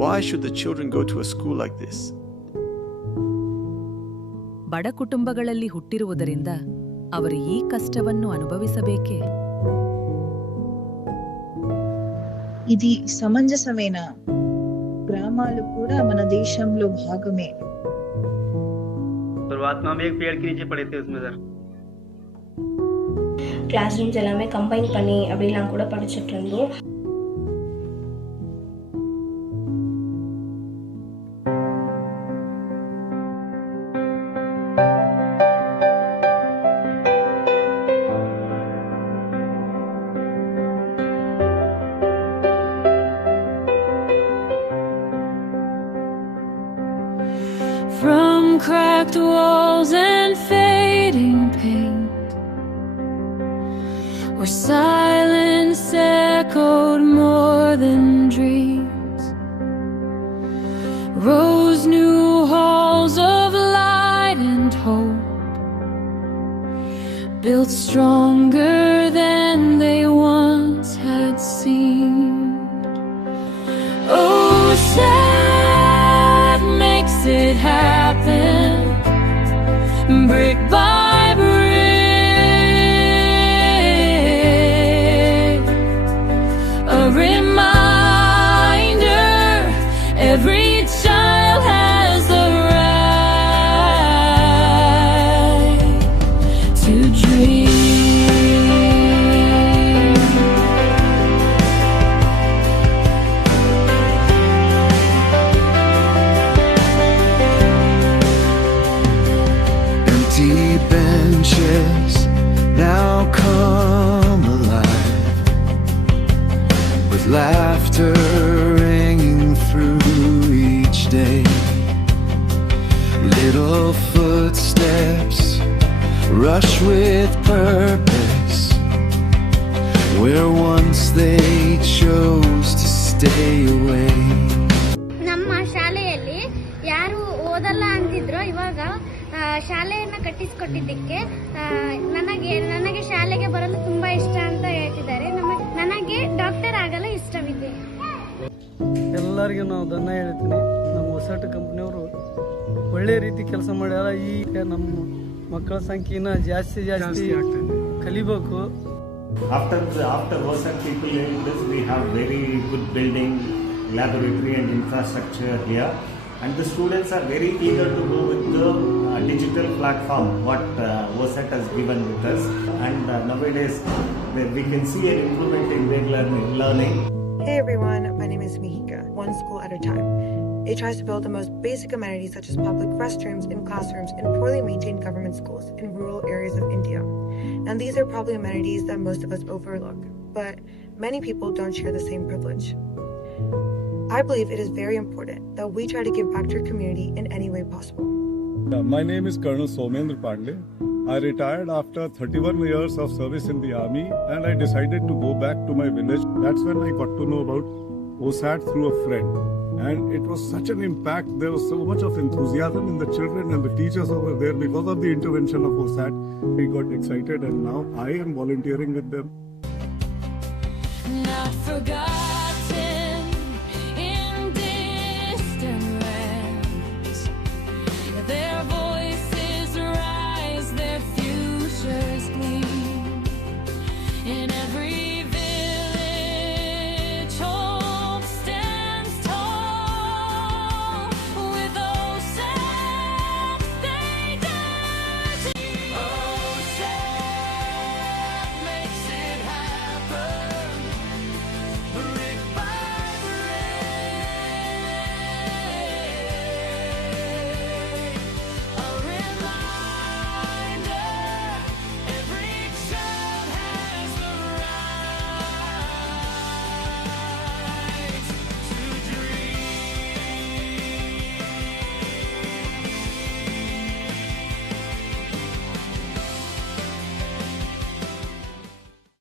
Why should the children go to a school like this? ಬಡ ಕುಟುಂಬಗಳಲ್ಲಿ ಹುಟ್ಟಿರುವುದರಿಂದ ಅವರು ಈ ಕಷ್ಟವನ್ನು ಅನುಭವಿಸಬೇಕೇ? ఇది సమంజసమేనా? గ్రామాలు కూడా మన దేశంలో భాగమే. शुरुआत में हम एक पेड़ के नीचे पड़े थे उसमें सर. கிளாஸ் ரூம்ஸ் எல்லாமே கம்பைன் பண்ணி அப்படிலாம் கூட படிச்சுட்டு இருந்தோம். From cracked walls and fading paint, where silence echoed more than dreams, rose new halls of light and hope, built stronger than they once had seemed. OSAAT makes it happen, brick by brick, a reminder every child has the right to dream. Benches now come alive, with laughter ringing through each day. Little footsteps rush with purpose, where once they chose to stay away. ನಮ್ಮ ಶಾಲೆಯಲ್ಲಿ ಯಾರು ಓದಲ್ಲ ಅಂತಿದ್ರು ಇವಾಗ ಶಾಲೆಯನ್ನ ಕಟ್ಟಿಸಿಕೊಟ್ಟಿದ್ದಕ್ಕೆ ನನಗೆ ಶಾಲೆಗೆ ಬರಲು ತುಂಬಾ ಇಷ್ಟ ಅಂತ ಹೇಳ್ತಿದ್ದಾರೆ. ನನಗೆ ಡಾಕ್ಟರ್ ಆಗಲು ಇಷ್ಟವಿದೆ. ಎಲ್ಲರಿಗೂ ನಾವು ಧನ್ಯ ಹೇಳ್ತೀನಿ. ನಮ್ಮ OSAAT ಕಂಪನಿಯವರು ಒಳ್ಳೆ ರೀತಿ ಕೆಲಸ ಮಾಡ್ಯಾರ. ಈಗ ನಮ್ಮ ಮಕ್ಕಳ ಸಂಖ್ಯೆನ ಜಾಸ್ತಿ ಕಲಿಬೇಕು. After OSAAT people in this, we have very good building, laboratory and infrastructure here. And the students are very eager to go with the digital platform what OSAAT has given with us, and nowadays we can see an improvement in their learning. Hey everyone, my name is Mihika, one school at a time. It tries to build the most basic amenities such as public restrooms in classrooms in poorly maintained government schools in rural areas of India. And these are probably amenities that most of us overlook, but many people don't share the same privilege. I believe it is very important that we try to give back to our community in any way possible. My name is Colonel Somendra Pandey. I retired after 31 years of service in the army, and I decided to go back to my village. That's when I got to know about OSAAT through a friend. And it was such an impact. There was so much of enthusiasm in the children and the teachers over there because of the intervention of OSAAT. We got excited, and now I am volunteering with them. Not forgotten.